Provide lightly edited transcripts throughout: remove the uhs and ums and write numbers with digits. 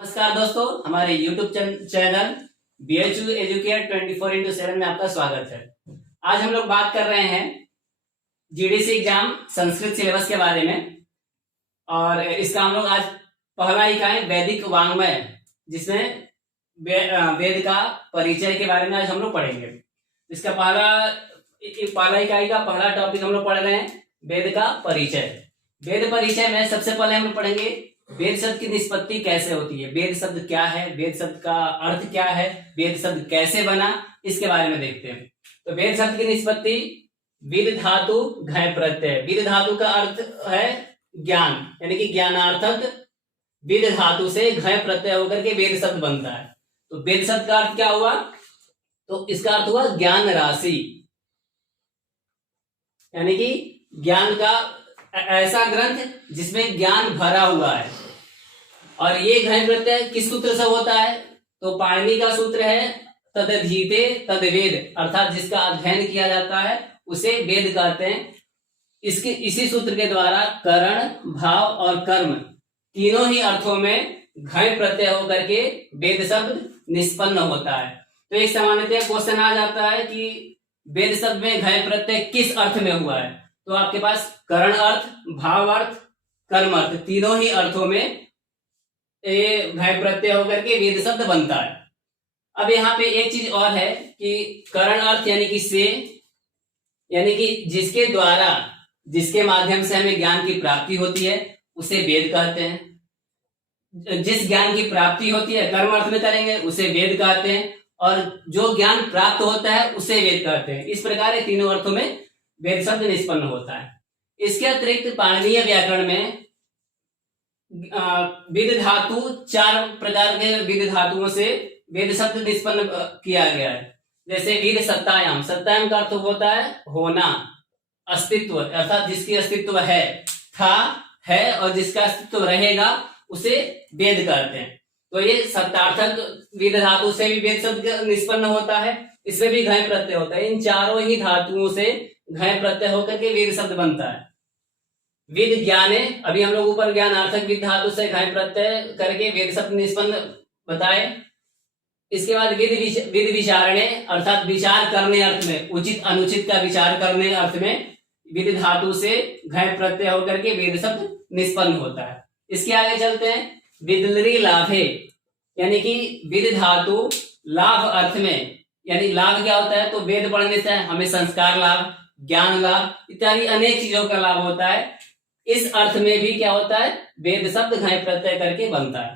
नमस्कार दोस्तों, हमारे YouTube चैनल BHU एजुकेट 24/7 में आपका स्वागत है। आज हम लोग बात कर रहे हैं GDC एग्जाम संस्कृत सिलेबस के बारे में और इसका हम लोग आज पहला इकाई वैदिक वाङ्मय जिसमें वेद का परिचय के बारे में आज हम लोग पढ़ेंगे। इसका पहला इकाई का पहला टॉपिक हम लोग पढ़ रहे हैं वेद का परिचय। वेद परिचय में सबसे पहले हम लोग पढ़ेंगे वेद शब्द की निष्पत्ति कैसे होती है, वेद शब्द क्या है, वेद शब्द का अर्थ क्या है, वेद शब्द कैसे बना, इसके बारे में देखते हैं। तो वेद शब्द की निष्पत्ति विद धातु घय प्रत्यय। विद धातु का अर्थ है ज्ञान, यानी कि ज्ञानार्थक विद धातु से घय प्रत्यय होकर के वेद शब्द बनता है। तो वेद शब्द का अर्थ क्या हुआ? तो इसका अर्थ हुआ ज्ञान राशि, यानी कि ज्ञान का ऐसा ग्रंथ जिसमें ज्ञान भरा हुआ है। और ये घय प्रत्यय किस सूत्र से होता है? तो पाणिनि का सूत्र है तदधीते तदवेद, अर्थात जिसका अध्ययन किया जाता है उसे वेद कहते हैं। इसी सूत्र के द्वारा करण, भाव और कर्म तीनों ही अर्थों में घय प्रत्यय होकर के वेद शब्द निष्पन्न होता है। तो एक सामान्यतः क्वेश्चन आ जाता है कि वेद शब्द में घय प्रत्यय किस अर्थ में हुआ है? तो आपके पास करण अर्थ, भाव अर्थ, कर्म अर्थ तीनों ही अर्थों में घय प्रत्यय होकर के वेद शब्द बनता है। अब यहाँ पे एक चीज और है कि करण अर्थ यानी कि से, यानी कि जिसके द्वारा, जिसके माध्यम से हमें ज्ञान की प्राप्ति होती है उसे वेद कहते हैं। जिस ज्ञान की प्राप्ति होती है कर्म अर्थ में करेंगे उसे वेद कहते हैं, और जो ज्ञान प्राप्त होता है उसे वेद कहते हैं। इस प्रकार तीनों अर्थों में वेद शब्द निष्पन्न होता है। इसके अतिरिक्त पाणिनीय व्याकरण में विद धातु, चार प्रकार के विद धातुओं से वेद शब्द निष्पन्न किया गया है। जैसे विद सत्तायाम, सत्तायाम का अर्थ होता है होना, अस्तित्व, अर्थात जिसकी अस्तित्व है, था, है और जिसका अस्तित्व रहेगा उसे वेद कहते हैं। तो ये सत्तार्थक विद धातु से भी वेद शब्द निष्पन्न होता है, इसमें भी घय प्रत्यय होता है। इन चारों ही धातुओं से घय प्रत्यय होकर के वेद शब्द बनता है। विद ज्ञाने, अभी हम लोग ऊपर ज्ञानार्थक विद धातु से घय प्रत्यय करके वेद शब्द निष्पन्न बताए। इसके बाद विद विचारणे, अर्थात विचार करने अर्थ में, उचित अनुचित का विचार करने अर्थ में विद धातु से घय प्रत्यय होकर के वेद शब्द निष्पन्न होता है। इसके आगे चलते हैं विदलरी लाभे, यानी कि विद धातु लाभ अर्थ में, यानी लाभ क्या होता है? तो वेद पढ़ने से हमें संस्कार लाभ, ज्ञान लाभ इत्यादि अनेक चीजों का लाभ होता है। इस अर्थ में भी क्या होता है? वेद शब्द घय प्रत्यय करके बनता है।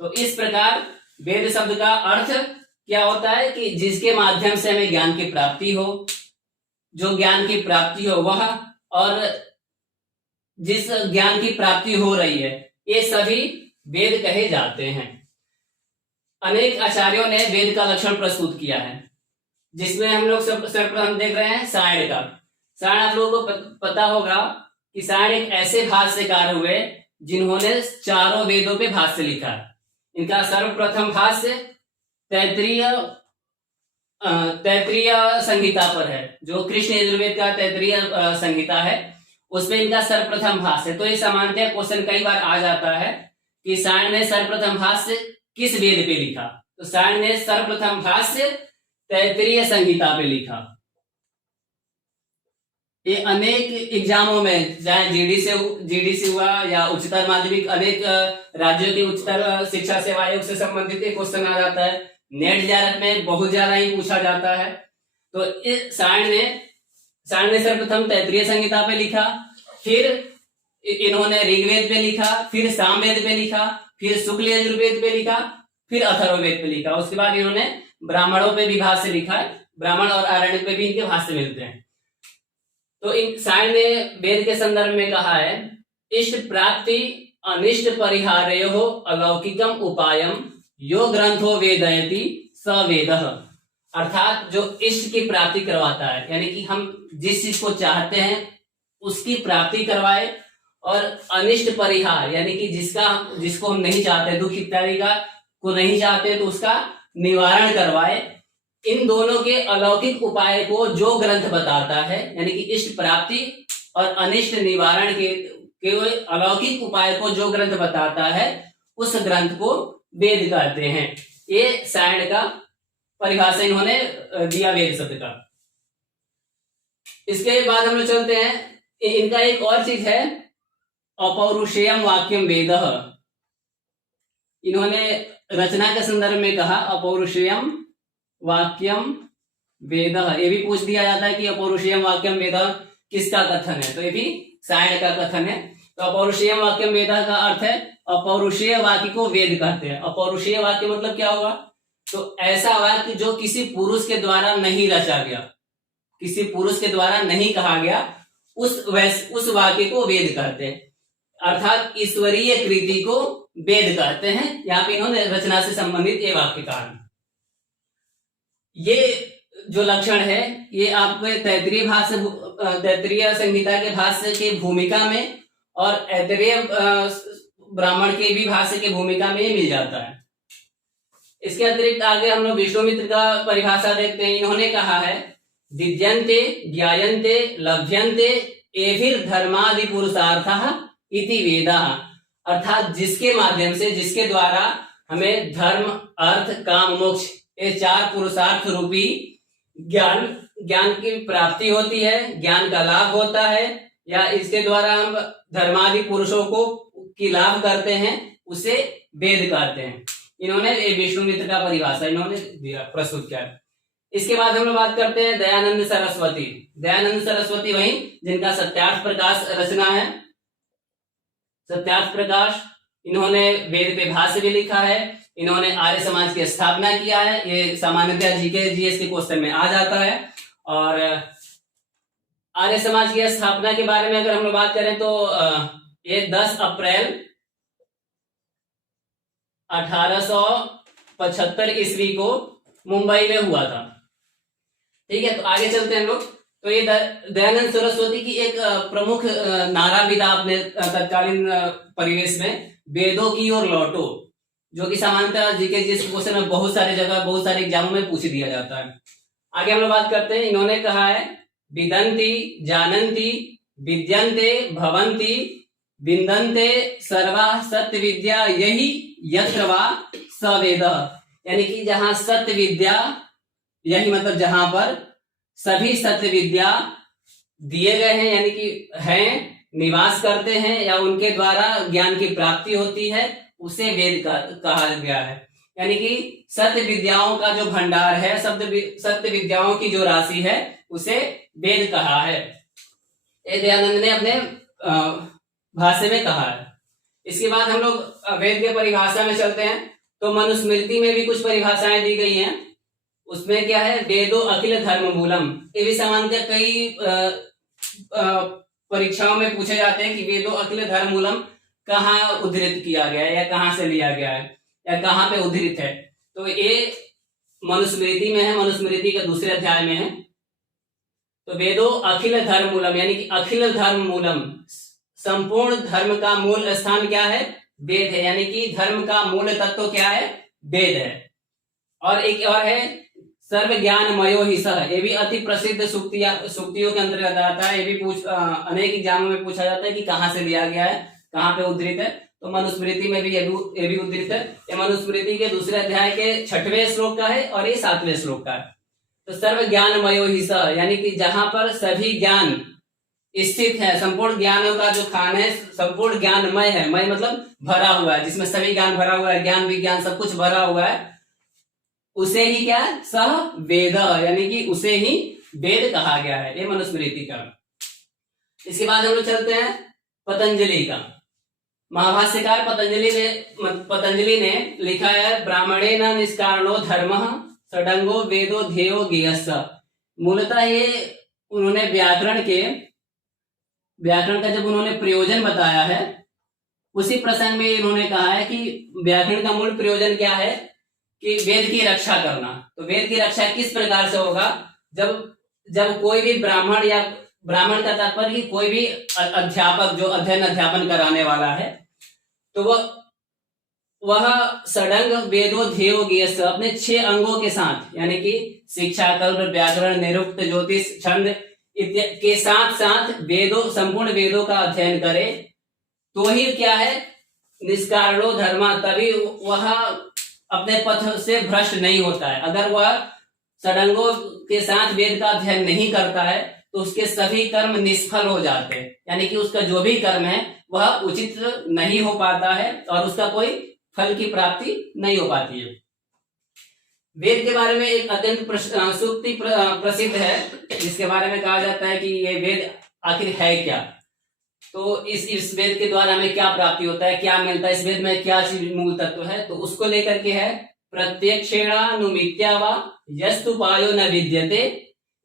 तो इस प्रकार वेद शब्द का अर्थ क्या होता है कि जिसके माध्यम से हमें ज्ञान की प्राप्ति हो, जो ज्ञान की प्राप्ति हो वह, और जिस ज्ञान की प्राप्ति हो रही है, ये सभी वेद कहे जाते हैं। अनेक आचार्यों ने वेद का लक्षण प्रस्तुत किया है, जिसमें हम लोग सर्वप्रथम देख रहे हैं सायण का। सायण आप लोगों को पता होगा कि सायण एक ऐसे भाष्यकार हुए जिन्होंने चारों वेदों पे भाष्य लिखा। इनका सर्वप्रथम भाष्य तैत्तिरीय संहिता पर है, जो कृष्ण यजुर्वेद का तैत्तिरीय संहिता है, उसमें इनका सर्वप्रथम भाष्य। तो ये सामान्यतः क्वेश्चन कई बार आ जाता है कि सायण ने सर्वप्रथम भाष्य किस वेद पे लिखा? तो सायण ने सर्वप्रथम भाष्य तैत्तिरीय संहिता पे लिखा। ये अनेक एग्जामों में, चाहे जीडीसी हुआ या उच्चतर माध्यमिक, अनेक राज्यों की उच्चतर शिक्षा सेवा आयोग से संबंधित क्वेश्चन आ जाता है। नेट जारक में बहुत ज्यादा ही पूछा जाता है। तो सायण ने सर्वप्रथम तैत्तिरीय संहिता पे लिखा, फिर इन्होंने ऋग्वेद पे लिखा, फिर सामवेद पे लिखा, फिर शुक्ल यजुर्वेद पे लिखा, फिर अथर्ववेद पे लिखा। उसके बाद इन्होंने ब्राह्मणों पे भी भाष्य लिखा है, ब्राह्मण और आरण्य पे भी इनके भाष्य मिलते हैं। तो इन सायण ने वेद के संदर्भ में कहा है इष्ट प्राप्ति अनिष्ट परिहारयो अलौकिकम उपायम यो ग्रंथो वेदयति स वेदः, अर्थात जो इष्ट की प्राप्ति करवाता है, यानी कि हम जिस चीज को चाहते हैं उसकी प्राप्ति करवाए, और अनिष्ट परिहार यानी कि जिसको हम नहीं चाहते, दुख इत्यादि का को नहीं चाहते तो उसका निवारण करवाए। इन दोनों के अलौकिक उपाय को जो ग्रंथ बताता है, यानी कि इष्ट प्राप्ति और अनिष्ट निवारण के अलौकिक उपाय को जो ग्रंथ बताता है उस ग्रंथ को वेद कहते हैं। ये सायण का परिभाषा इन्होंने दिया वेद शब्द का। इसके बाद हम लोग चलते हैं, इनका एक और चीज है, अपौरुषेयम वाक्यम वेद। इन्होंने रचना के संदर्भ में कहा अपौरुषेयम वाक्यम वेद। ये भी पूछ दिया जाता है कि अपौरुषेयम वाक्यम वेद किसका कथन है, तो ये भी सायण का कथन है। तो अपौरुषेयम वाक्यम वेद का अर्थ है अपौरुषेय वाक्य को वेद कहते हैं। अपौरुषेय वाक्य मतलब क्या होगा, तो ऐसा वाक्य जो किसी पुरुष के द्वारा नहीं रचा गया, किसी पुरुष के द्वारा नहीं कहा गया, उस वाक्य को वेद कहते हैं, अर्थात ईश्वरीय कृति को वेद कहते हैं। यहाँ पे इन्होंने रचना से संबंधित ये वाक्य कहा। ये जो लक्षण है ये आपको तैत्तिरीय संहिता के भाष्य की भूमिका में और ऐतरेय ब्राह्मण के भी भाष्य की भूमिका में मिल जाता है। इसके अतिरिक्त आगे हम लोग विश्वामित्र का परिभाषा देखते हैं। इन्होंने कहा है विद्यन्ते ज्ञायन्ते लभ्यन्ते एभिर धर्मादि पुरुषार्थः इति वेदाः, अर्थात जिसके माध्यम से, जिसके द्वारा हमें धर्म अर्थ काम मोक्ष ये चार पुरुषार्थ रूपी ज्ञान की प्राप्ति होती है, ज्ञान का लाभ होता है, या इसके द्वारा हम धर्मादि पुरुषों को की लाभ करते हैं, उसे वेद कहते हैं। इन्होंने विश्वामित्र का परिभाषा इन्होंने दिया, प्रस्तुत किया। इसके बाद हम लोग बात करते हैं दयानंद सरस्वती। दयानंद सरस्वती वही जिनका सत्यार्थ प्रकाश रचना है। सत्यार्थ प्रकाश, इन्होंने वेद पे भाष्य भी लिखा है, इन्होंने आर्य समाज की स्थापना किया है। ये सामान्यतः जीके जीएस के क्वेश्चन में आ जाता है। और आर्य समाज की स्थापना के बारे में अगर हम लोग बात करें तो ये 10 अप्रैल 1875 ईस्वी को मुंबई में हुआ था। ठीक है, तो आगे चलते हैं लोग। तो ये दयानंद सरस्वती की एक प्रमुख नाराविदा अपने तत्कालीन परिवेश में वेदों की ओर लौटो, जो कि सामान्यतः जीके जिस क्वेश्चन में बहुत सारे जगह बहुत सारे एग्जामों में पूछ दिया जाता है। आगे हम लोग बात करते हैं। इन्होंने कहा है विदन्ति जानन्ति विद्यन्ते भवन्ति विन्दन्ते सर्वा सत्य विद्या यही यत्र वा सवेद, यानी कि जहां सत्य विद्या, यही मतलब जहां पर सभी सत्य विद्या दिए गए हैं, यानी कि हैं, निवास करते हैं या उनके द्वारा ज्ञान की प्राप्ति होती है, उसे वेद कहा गया है। यानी कि सत्य विद्याओं का जो भंडार है, सत्य विद्याओं की जो राशि है, उसे वेद कहा है। ये दयानंद ने अपने भाष्य में कहा है। इसके बाद हम लोग वेद के परिभाषा में चलते हैं। तो मनुस्मृति में भी कुछ परिभाषाएं दी गई हैं। उसमें क्या है, वेदो अखिल धर्म मूलम। ये भी सामान्यतः कई परीक्षाओं में पूछे जाते हैं कि वेदो अखिल धर्म मूलम कहाँ उद्धृत किया गया है या कहाँ से लिया गया है या कहाँ पे उद्धृत है। तो ये मनुस्मृति में है, मनुस्मृति के दूसरे अध्याय में है। तो वेदो अखिल धर्म मूलम, यानी कि अखिल धर्म मूलम, संपूर्ण धर्म का मूल स्थान क्या है, वेद है। यानी कि धर्म का मूल तत्व क्या है, वेद है। और एक और है सर्व ज्ञान मयो ही सह, ये भी अति प्रसिद्ध सूक्तियों के अंतर्गत आता है। ये भी अनेक एग्जामों में पूछा जाता है कि कहाँ से लिया गया है, कहाँ पे उद्धृत है। तो मनुस्मृति में भी ये भी उद्धृत है। ये मनुस्मृति के दूसरे अध्याय के 6वें श्लोक का है और ये 7वें श्लोक का है। तो सर्व ज्ञान मयो ही सह, यानी कि जहां पर सभी ज्ञान स्थित है, संपूर्ण ज्ञानों का जो खान है संपूर्ण ज्ञानमय है, मय मतलब भरा हुआ है, जिसमें सभी ज्ञान भरा हुआ है, ज्ञान विज्ञान सब कुछ भरा हुआ है, उसे ही क्या है, सह वेद, यानी कि उसे ही वेद कहा गया है। ये मनुस्मृति का। इसके बाद हम लोग चलते हैं पतंजलि का। महाभाष्यकार पतंजलि ने लिखा है ब्राह्मणे न निष्कारणो धर्मः षडंगो वेदो ध्येयो ज्ञेयः। मूलतः ये उन्होंने व्याकरण का जब उन्होंने प्रयोजन बताया है, उसी प्रसंग में इन्होंने कहा है कि व्याकरण का मूल प्रयोजन क्या है कि वेद की रक्षा करना। तो वेद की रक्षा किस प्रकार से होगा, जब कोई भी ब्राह्मण या ब्राह्मण का तात्पर्य कि कोई भी अध्यापक जो अध्ययन अध्यापन कराने वाला है, तो वह षडंग वेदो ध्येयो ज्ञेयः अपने 6 अंगों के साथ, यानी कि शिक्षा कल्प व्याकरण निरुक्त ज्योतिष छंद के साथ साथ संपूर्ण वेदों का अध्ययन करे, तो ही क्या है निष्कारणो धर्म, तभी वह अपने पथ से भ्रष्ट नहीं होता है। अगर वह षडंगों के साथ वेद का अध्ययन नहीं करता है तो उसके सभी कर्म निष्फल हो जाते हैं, यानी कि उसका जो भी कर्म है वह उचित नहीं हो पाता है और उसका कोई फल की प्राप्ति नहीं हो पाती है। वेद के बारे में एक अत्यंत सूक्ति प्रसिद्ध है, जिसके बारे में कहा जाता है कि ये वेद आखिर है क्या। तो इस वेद के द्वारा हमें क्या प्राप्ति होता है, क्या मिलता है, इस वेद में क्या मूल तत्व है, तो उसको लेकर के है प्रत्यक्षेणानुमित्या वा यस्तुपायो न विद्यते,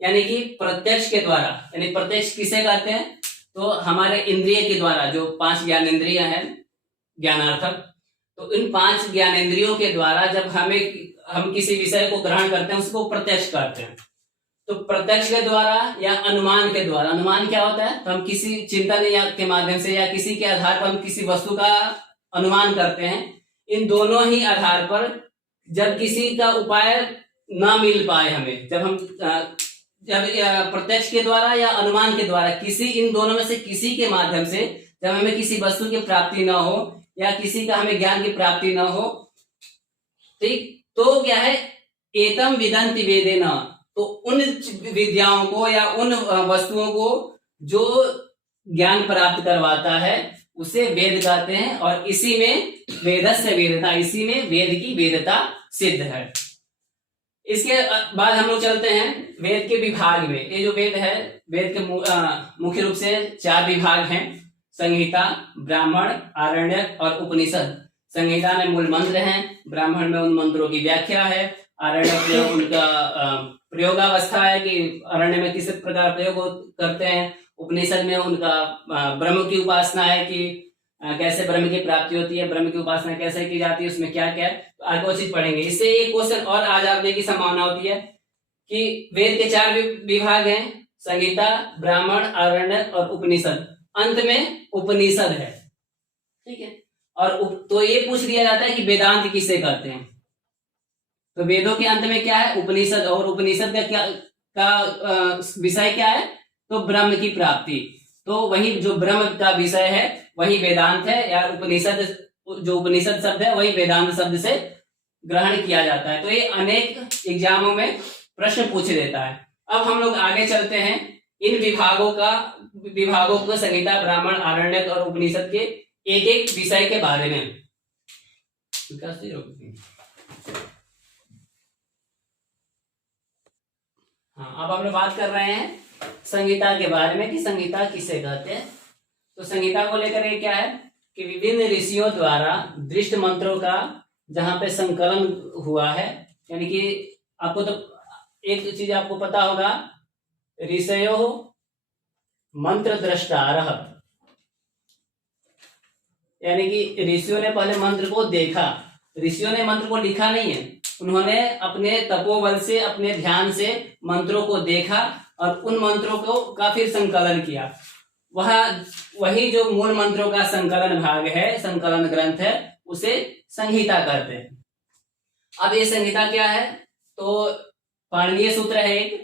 यानी कि प्रत्यक्ष के द्वारा, यानी प्रत्यक्ष किसे कहते हैं, तो हमारे इंद्रिय के द्वारा, जो 5 ज्ञानेंद्रिय हैं ज्ञानार्थक, तो इन 5 ज्ञानेंद्रियों के द्वारा जब हम किसी विषय को ग्रहण करते हैं उसको प्रत्यक्ष करते हैं। तो प्रत्यक्ष के द्वारा या अनुमान के द्वारा, अनुमान क्या होता है, तो हम किसी चिंतन या के माध्यम से या किसी के आधार पर हम किसी वस्तु का अनुमान करते हैं। इन दोनों ही आधार पर जब किसी का उपाय ना मिल पाए हमें, जब प्रत्यक्ष के द्वारा या अनुमान के द्वारा इन दोनों में से किसी के माध्यम से जब हमें किसी वस्तु की प्राप्ति ना हो या किसी का हमें ज्ञान की प्राप्ति ना हो, ठीक, तो क्या है, एतम विदन्ति वेदेन, तो उन विद्याओं को या उन वस्तुओं को जो ज्ञान प्राप्त करवाता है उसे वेद कहते हैं, और इसी में वेदस्य वेदता, इसी में वेद की वेदता सिद्ध है। इसके बाद हम लोग चलते हैं वेद के विभाग में। ये जो वेद है, वेद के मुख्य रूप से 4 विभाग हैं, संहिता, ब्राह्मण, आरण्यक और उपनिषद। संहिता में मूल मंत्र हैं, ब्राह्मण में उन मंत्रों की व्याख्या है, आरण्यक में उनका प्रयोगावस्था है कि अरण्य में किस प्रकार प्रयोग करते हैं, उपनिषद में उनका ब्रह्म की उपासना है कि कैसे ब्रह्म की प्राप्ति होती है, ब्रह्म की उपासना कैसे की जाती है, उसमें क्या क्या है, तो आगे वो चीज पढ़ेंगे। इससे एक क्वेश्चन और आ जाने की संभावना होती है कि वेद के 4 विभाग हैं, संहिता, ब्राह्मण, आरण्यक और उपनिषद, अंत में उपनिषद है, ठीक है। और तो ये पूछ लिया जाता है कि वेदांत किसे कहते हैं, तो वेदों के अंत में क्या है, उपनिषद, और उपनिषद का विषय क्या है, तो ब्रह्म की प्राप्ति। तो वही जो ब्रह्म का विषय है वही वेदांत है, या उपनिषद, जो उपनिषद शब्द है वही वेदांत शब्द से ग्रहण किया जाता है। तो ये अनेक एग्जामों में प्रश्न पूछ देता है। अब हम लोग आगे चलते हैं इन विभागों को संहिता, ब्राह्मण, आरण्यक और उपनिषद के एक एक विषय के बारे में। हाँ, अब हम लोग बात कर रहे हैं संहिता के बारे में कि संहिता किसे कहते हैं। तो संहिता को लेकर ये क्या है कि विभिन्न ऋषियों द्वारा दृष्ट मंत्रों का जहां पे संकलन हुआ है, यानी कि आपको तो एक चीज आपको पता होगा, ऋषयो मंत्र द्रष्टारः, यानी कि ऋषियों ने पहले मंत्र को देखा, ऋषियों ने मंत्र को लिखा नहीं है, उन्होंने अपने तपोबल से, अपने ध्यान से मंत्रों को देखा और उन मंत्रों का फिर संकलन किया। वही जो मूल मंत्रों का संकलन भाग है, संकलन ग्रंथ है, उसे संहिता कहते हैं। अब ये संहिता क्या है, तो पाणिनीय सूत्र है एक,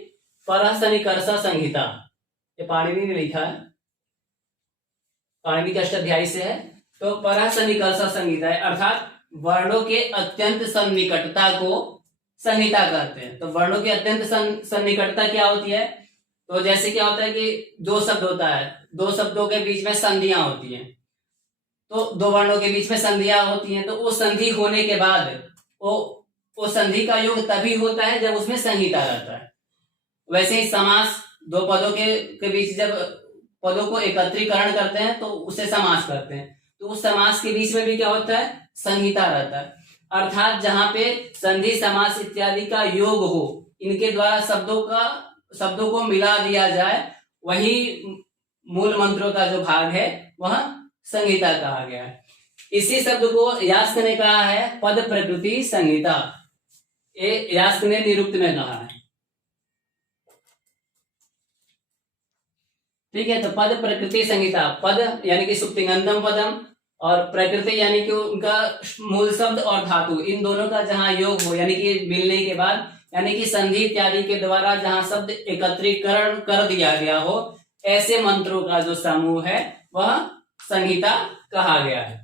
परसनिकर्ष संहिता, ये पाणिनि ने लिखा है, पाणिनि के अष्टाध्यायी से है। तो परसनिकर्ष संहिता है, अर्थात वर्णों के अत्यंत सन्निकटता को संहिता कहते हैं। तो वर्णों की अत्यंत सन्निकटता क्या होती है, तो जैसे क्या होता है कि 2 शब्द होता है, 2 शब्दों के बीच में संधियां होती हैं, तो 2 वर्णों के बीच में संधियां होती हैं, तो वो संधि होने के बाद वो संधि का योग तभी होता है जब उसमें संहिता रहता है। वैसे ही समास, 2 पदों के बीच जब पदों को एकत्रीकरण करते हैं तो उसे समास करते हैं, तो उस समास के बीच में भी क्या होता है, संहिता रहता है। अर्थात जहां पे संधि, समास इत्यादि का योग हो, इनके द्वारा शब्दों को मिला दिया जाए, वही मूल मंत्रों का जो भाग है वह संहिता कहा गया है। इसी शब्द को यास्क ने कहा है पद प्रकृति संहिता, ये यास्क ने निरुक्त में कहा है, ठीक है। तो पद प्रकृति संहिता, पद यानी कि सुप्तिंगंतम पदम, और प्रकृति यानी कि उनका मूल शब्द और धातु, इन दोनों का जहां योग हो, यानी कि मिलने के बाद, यानी कि संधि इत्यादि के द्वारा जहां शब्द एकत्रीकरण कर दिया गया हो, ऐसे मंत्रों का जो समूह है वह संहिता कहा गया है।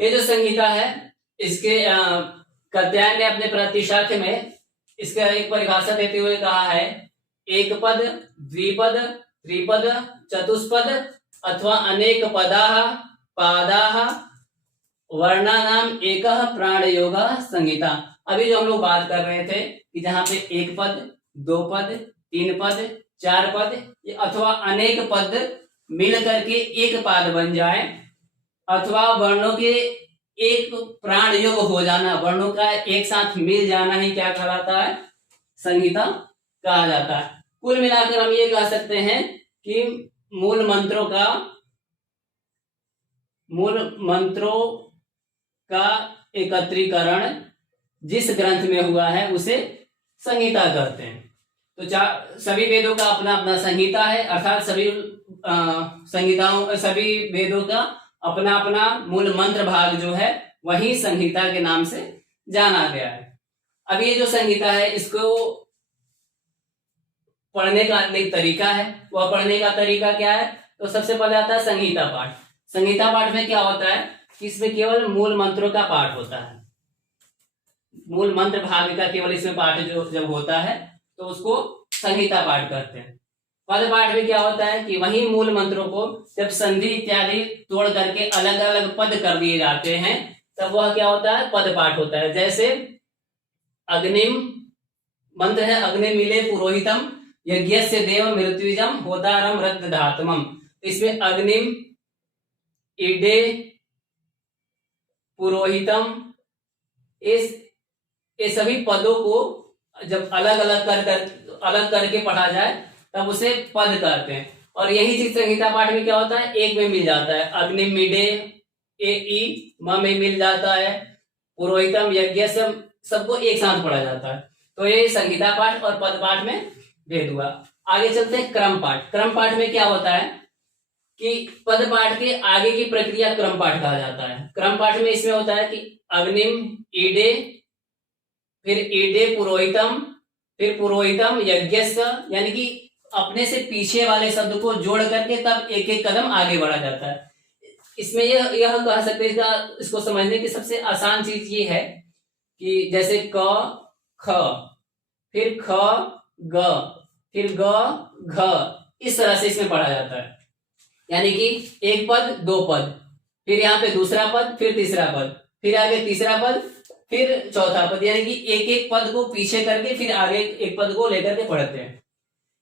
ये जो संहिता है, इसके कात्यायन ने अपने प्रतिशाख में इसका एक परिभाषा देते हुए कहा है, एक पद, द्विपद, त्रिपद, चतुष्पद अथवा अनेक पदाः पादाः वर्णानाम एकः प्राणयोगः संहिता। अभी जो हम लोग बात कर रहे थे कि जहां पे एक पद, दो पद, तीन पद, चार पद अथवा अनेक पद मिल करके एक पाद बन जाए, अथवा वर्णों के एक प्राण योग हो जाना, वर्णों का एक साथ मिल जाना ही क्या कहलाता है? संहिता कहा जाता है। कुल मिलाकर हम ये कह सकते हैं कि मूल मंत्रों का एकत्रीकरण जिस ग्रंथ में हुआ है उसे संहिता कहते हैं। तो सभी वेदों का अपना अपना संहिता है, अर्थात सभी वेदों का अपना अपना मूल मंत्र भाग जो है वही संहिता के नाम से जाना गया है। अब ये जो संहिता है इसको पढ़ने का एक तरीका है, वह पढ़ने का तरीका क्या है? तो सबसे पहले आता है संहिता पाठ। संहिता पाठ में क्या होता है कि इसमें केवल मूल मंत्रों का पाठ होता है, मूल मंत्र भाग का केवल इसमें पाठ जो जब होता है तो उसको संहिता पाठ करते हैं। पद पाठ में क्या होता है कि वही मूल मंत्रों को जब संधि इत्यादि तोड़ करके अलग अलग पद कर दिए जाते हैं तब वह क्या होता है? पद पाठ होता है। जैसे अग्निम मंत्र है, अग्नि मिले पुरोहितम यज्ञस्य देव मृत्युजम होतारम रक्तधातमम। इसमें अग्निम, ईडे, पुरोहितम, ये सभी पदों को जब अलग करके पढ़ा जाए तब उसे पद कहते हैं। और यही चीज संहिता पाठ में क्या होता है? एक में मिल जाता है। अग्नि मिडे ए ई म में मिल जाता है, पुरोहितम यज्ञ सबको एक साथ पढ़ा जाता है। तो ये संहिता पाठ और पद पाठ में भेद हुआ। आगे चलते हैं क्रम पाठ। क्रम पाठ में क्या होता है कि पद पाठ के आगे की प्रक्रिया क्रम पाठ कहा जाता है। क्रम पाठ में इसमें होता है कि अग्निम ईडे, फिर ईडे पुरोहितम, फिर पुरोहितम यज्ञस्य, यानी कि अपने से पीछे वाले शब्द को जोड़ करके तब एक एक कदम आगे बढ़ा जाता है। इसमें यह कह सकते हैं, इसको समझने की सबसे आसान चीज ये है कि जैसे क ख, फिर ख ग, फिर ग घ, इस तरह से इसमें पढ़ा जाता है। यानी कि एक पद, दो पद, फिर यहाँ पे दूसरा पद, फिर तीसरा पद, फिर आगे तीसरा पद, फिर चौथा पद, यानी कि एक एक पद को पीछे करके फिर आगे एक पद को लेकर के पढ़ते हैं।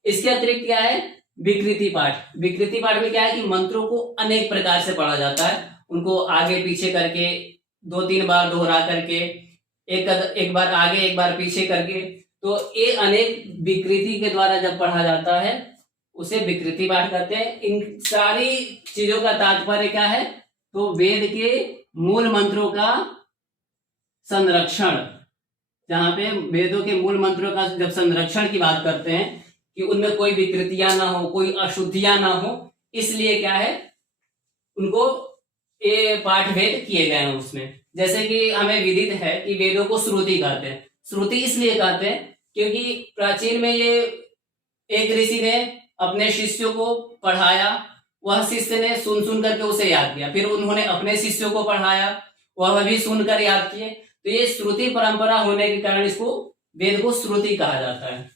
इसके अतिरिक्त क्या है? विकृति पाठ। विकृति पाठ में क्या है कि मंत्रों को अनेक प्रकार से पढ़ा जाता है, उनको आगे पीछे करके दो तीन बार दोहरा करके, एक बार आगे एक बार पीछे करके, तो ये अनेक विकृति के द्वारा जब पढ़ा जाता है उसे विकृति पाठ कहते हैं। इन सारी चीजों का तात्पर्य क्या है? तो वेद के मूल मंत्रों का संरक्षण, जहां पे वेदों के मूल मंत्रों का जब संरक्षण की बात करते हैं कि उनमें कोई विकृतियां ना हो, कोई अशुद्धियां ना हो, इसलिए क्या है उनको ये पाठ भेद किए गए हैं उसमें। जैसे कि हमें विदित है कि वेदों को श्रुति कहते हैं। श्रुति इसलिए कहते हैं क्योंकि प्राचीन में ये एक ऋषि ने अपने शिष्यों को पढ़ाया, वह शिष्य ने सुन सुन करके उसे याद किया, फिर उन्होंने अपने शिष्यों को पढ़ाया, वह भी सुनकर याद किए। तो ये श्रुति परंपरा होने के कारण इसको वेद को श्रुति कहा जाता है।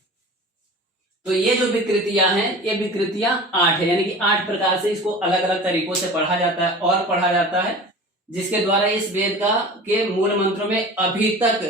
तो ये जो विकृतियां हैं, ये विकृतियां 8 है, यानी कि 8 प्रकार से इसको अलग अलग तरीकों से पढ़ा जाता है और पढ़ा जाता है, जिसके द्वारा इस वेद का के मूल मंत्रों में अभी तक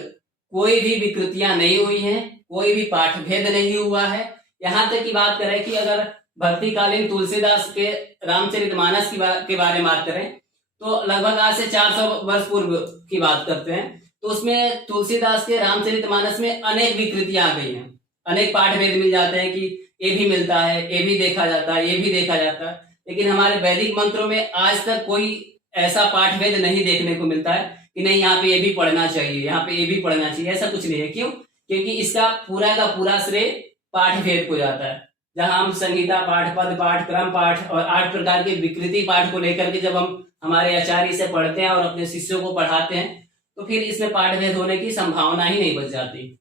कोई भी विकृतियां नहीं हुई हैं, कोई भी पाठ भेद नहीं हुआ है। यहाँ तक की बात करें कि अगर भक्तिकालीन तुलसीदास के रामचरितमानस के बारे में बात करें तो लगभग आज से 400 वर्ष पूर्व की बात करते हैं, तो उसमें तुलसीदास के रामचरितमानस में अनेक विकृतियां आ गई हैं, अनेक पाठ भेद मिल जाते हैं कि ये भी मिलता है, ये भी देखा जाता है, ये भी देखा जाता है। लेकिन हमारे वैदिक मंत्रों में आज तक कोई ऐसा पाठ भेद नहीं देखने को मिलता है कि नहीं यहाँ पे ये भी पढ़ना चाहिए, यहाँ पे ये भी पढ़ना चाहिए, ऐसा कुछ नहीं है। क्यों? क्योंकि इसका पूरा का पूरा श्रेय पाठ भेद को जाता है। जहां हम संहिता पाठ, पद पाठ, क्रम पाठ और 8 प्रकार के विकृति पाठ को लेकर के जब हम हमारे आचार्य से पढ़ते हैं और अपने शिष्यों को पढ़ाते हैं तो फिर इसमें पाठ भेद होने की संभावना ही नहीं बच जाती।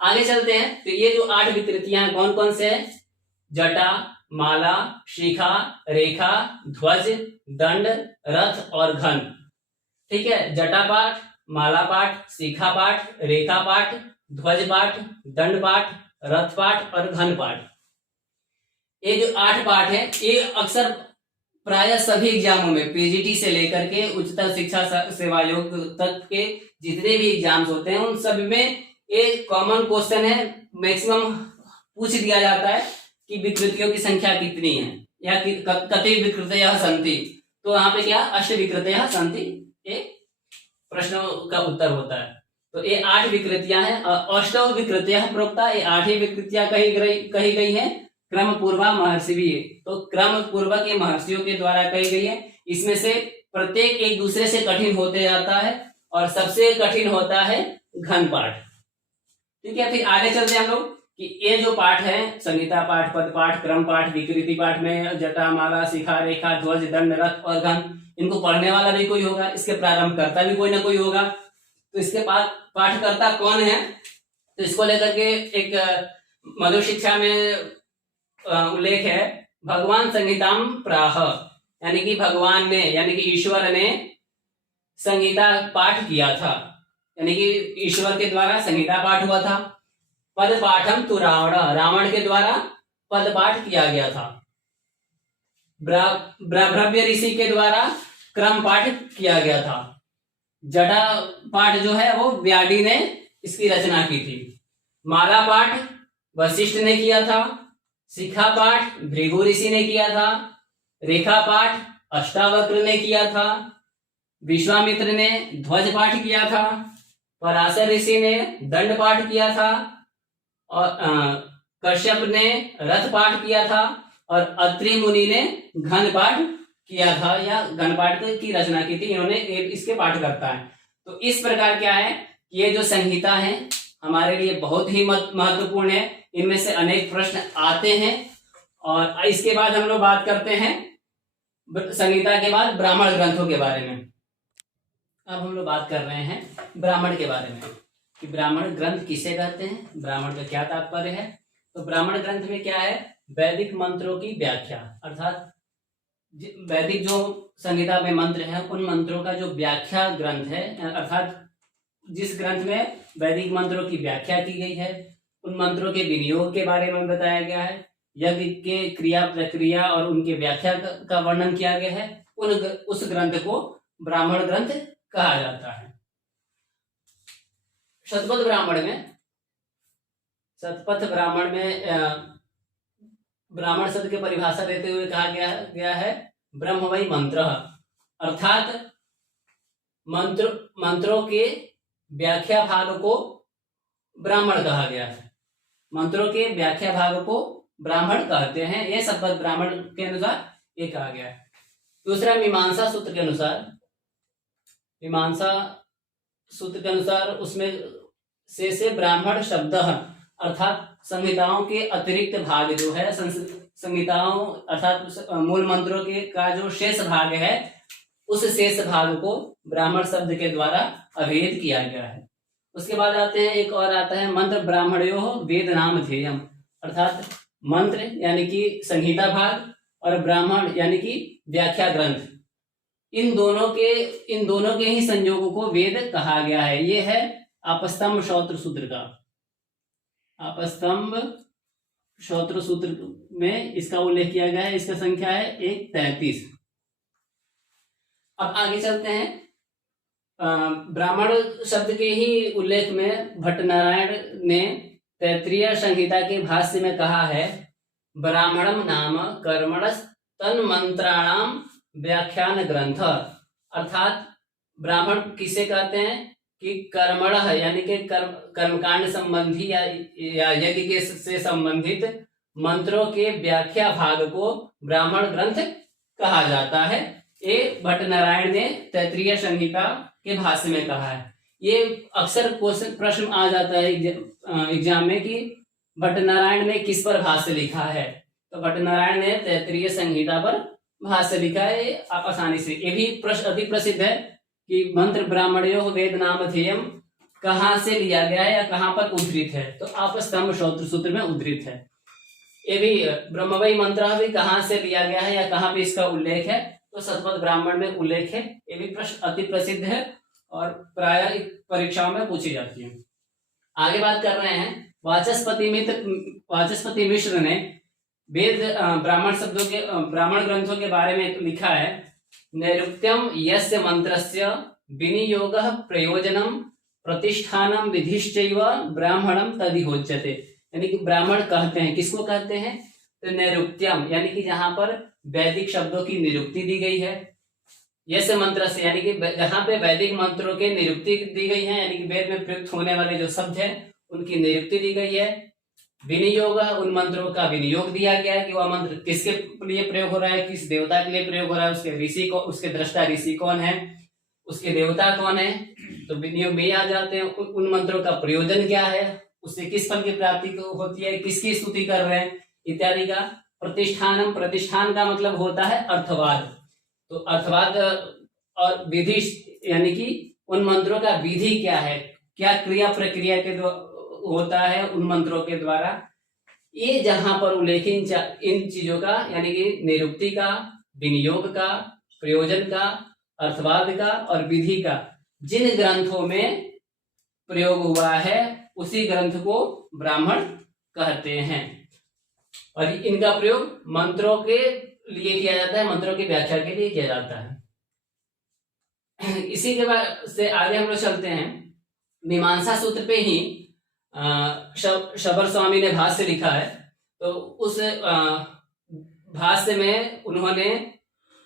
आगे चलते हैं। तो ये जो 8 विकृतियां कौन कौन से हैं? जटा, माला, शिखा, रेखा, ध्वज, दंड, रथ और घन। ठीक है, जटा पाठ, माला पाठ, शिखा पाठ, रेखा पाठ, ध्वज पाठ, दंड पाठ, रथ पाठ और घन पाठ। ये जो 8 पाठ है ये अक्सर प्राय सभी एग्जामों में पीजीटी से लेकर के उच्चतर शिक्षा सेवा आयोग तक के जितने भी एग्जाम्स होते हैं उन सभी में ये कॉमन क्वेश्चन है, मैक्सिमम पूछ दिया जाता है कि विकृतियों की संख्या कितनी है या कति विकृतयः सन्ति। तो यहाँ पे क्या अष्ट विकृतयः सन्ति ये प्रश्न का उत्तर होता है। तो ये 8 विकृतियां हैं, अष्टौ विकृतयः प्रोक्ता, ये 8 ही विकृतियां कही गई हैं क्रम पूर्वा महर्षि भी। तो क्रम पूर्वक ये महर्षियों के द्वारा कही गई है। इसमें से प्रत्येक एक दूसरे से कठिन होते जाता है और सबसे कठिन होता है घन पाठ। ठीक है, फिर आगे चलते हैं हम लोग कि ये जो पाठ है संहिता पाठ, पद पाठ, क्रम पाठ, विकृति पाठ में जटा, माला, शिखा, रेखा, ध्वज, दंड, रथ और घन, इनको पढ़ने वाला भी कोई होगा, इसके प्रारंभ करता भी कोई ना कोई होगा। तो इसके पाठकर्ता कौन है, तो इसको लेकर के एक मधु शिक्षा में उल्लेख है, भगवान संहिताम प्राह, यानी कि भगवान ने यानी कि ईश्वर ने संहिता पाठ किया था, यानी कि ईश्वर के द्वारा संहिता पाठ हुआ था। पद पाठम तु रावण, रावण के द्वारा पद पाठ किया गया था। ब्रह्मव्य ऋषि के द्वारा क्रम पाठ किया गया था। जटा पाठ जो है वो व्याडी ने इसकी रचना की थी। माला पाठ वशिष्ठ ने किया था। शिखा पाठ भृगु ऋषि ने किया था। रेखा पाठ अष्टावक्र ने किया था। विश्वामित्र ने ध्वज पाठ किया था। पराशर ऋषि ने दंड पाठ किया था और कश्यप ने रथ पाठ किया था और अत्रि मुनि ने घन पाठ किया था या घन पाठ की रचना की थी। इन्होंने इसके पाठ करता है। तो इस प्रकार क्या है, ये जो संहिता है हमारे लिए बहुत ही महत्वपूर्ण है। इनमें से अनेक प्रश्न आते हैं और इसके बाद हम लोग बात करते हैं संहिता के बाद ब्राह्मण ग्रंथों के बारे में। अब हम लोग बात कर रहे हैं ब्राह्मण के बारे में कि ब्राह्मण ग्रंथ किसे कहते हैं, ब्राह्मण का क्या तात्पर्य है। तो ब्राह्मण ग्रंथ में क्या है, वैदिक मंत्रों की व्याख्या, अर्थात वैदिक जो संहिता में मंत्र है उन मंत्रों का जो व्याख्या ग्रंथ है, अर्थात जिस ग्रंथ में वैदिक मंत्रों की व्याख्या की गई है, उन मंत्रों के विनियोग के बारे में बताया गया है, यज्ञ के क्रिया प्रक्रिया और उनके व्याख्या का वर्णन किया गया है, उस ग्रंथ को ब्राह्मण ग्रंथ कहा जाता है। शतपथ ब्राह्मण में ब्राह्मण शब्द की परिभाषा देते हुए कहा गया है ब्रह्मवै मंत्र, अर्थात मंत्रों के व्याख्या भाग को ब्राह्मण कहा गया है। मंत्रों के व्याख्या भाग को ब्राह्मण कहते हैं, यह शतपथ ब्राह्मण के अनुसार ये कहा गया है। दूसरा मीमांसा सूत्र के अनुसार उसमें से ब्राह्मण शब्द अर्थात संहिताओं के अतिरिक्त भाग जो है, संहिताओं अर्थात मूल मंत्रों के का जो शेष भाग है उस शेष भाग को ब्राह्मण शब्द के द्वारा अभेद किया गया है। उसके बाद आते हैं, एक और आता है मंत्र ब्राह्मणयोः वेद नाम ध्येयम्, अर्थात मंत्र यानी कि संहिता भाग और ब्राह्मण यानी कि व्याख्या ग्रंथ, इन दोनों के ही संयोगों को वेद कहा गया है। ये है आपस्तंभ श्रोत्र सूत्र का, आपस्तंभ श्रोत्र सूत्र में इसका उल्लेख किया गया है। इसका संख्या है 133। अब आगे चलते हैं, ब्राह्मण शब्द के ही उल्लेख में भट्टनारायण ने तैत्तिरीय संहिता के भाष्य में कहा है ब्राह्मणम नाम कर्मणस् तन्मंत्राणाम व्याख्यान ग्रंथ, अर्थात ब्राह्मण किसे कहते हैं कि कर्मण यानी कि कर्मकांड संबंधी या यज्ञ के से संबंधित मंत्रों के व्याख्या भाग को ब्राह्मण ग्रंथ कहा जाता है। ये भट्टनारायण ने तैत्तिरीय संहिता के भाष्य में कहा है। ये अक्सर प्रश्न आ जाता है एग्जाम में कि भट्टनारायण ने किस पर भाष्य लिखा है, तो भट्टनारायण ने तैत्तिरीय संहिता पर भाष्य लिखा है। आप आसानी से, ये भी प्रश्न अति प्रसिद्ध है कि मंत्र ब्राह्मणयोः वेद नाम ध्येयम् कहाँ से लिया गया है या कहाँ पर उद्धृत है, तो आपस्तंभ श्रोत्र सूत्र में उद्धृत है। ये भी ब्रह्मवै मंत्र भी कहाँ से लिया गया है या कहाँ पे इसका उल्लेख है, तो शतपथ ब्राह्मण में उल्लेख है। ये भी प्रश्न अति प्रसिद्ध है और प्राय परीक्षाओं में पूछी जाती है। आगे बात कर रहे हैं, वाचस्पति मिश्र ने वेद ब्राह्मण शब्दों के ब्राह्मण ग्रंथों के बारे में लिखा है, नैरुक्त्यम यस्य मंत्रस्य विनियोगः प्रयोजनम प्रतिष्ठानम विधिश्चैव ब्राह्मणम तदिहोच्यते। यानी कि ब्राह्मण कहते हैं, किसको कहते हैं? तो नैरुक्त्यम यानी कि जहां पर वैदिक शब्दों की निरुक्ति दी गई है, यस्य मंत्र से यानी कि जहां पे वैदिक मंत्रों के निरुक्ति दी गई है, यानी कि वेद में प्रयुक्त होने वाले जो शब्द है उनकी निरुक्ति दी गई है। विनियोग, उन मंत्रों का विनियोग दिया गया है कि वह मंत्र किसके लिए प्रयोग हो रहा है, किस देवता के लिए प्रयोग हो रहा है, उसके ऋषि को, उसके दृष्टा ऋषि कौन है, उसके देवता कौन है, तो विनियोग में आ जाते हैं। उन मंत्रों का प्रयोजन क्या है, उससे किस फल की प्राप्ति होती है, किसकी स्तुति कर रहे हैं इत्यादि का। प्रतिष्ठानम, प्रतिष्ठान का मतलब होता है अर्थवाद, तो अर्थवाद और विधि यानी कि उन मंत्रों का विधि क्या है, क्या क्रिया प्रक्रिया के होता है उन मंत्रों के द्वारा। ये जहां पर उल्लेखित इन चीजों का यानी कि निरुक्ति का, विनियोग का, प्रयोजन का, अर्थवाद का और विधि का जिन ग्रंथों में प्रयोग हुआ है उसी ग्रंथ को ब्राह्मण कहते हैं। और इनका प्रयोग मंत्रों के लिए किया जाता है, मंत्रों की व्याख्या के लिए किया जाता है। इसी के बाद से आगे हम लोग चलते हैं। मीमांसा सूत्र पे ही शबर स्वामी ने भाष्य लिखा है, तो उस भाष्य में उन्होंने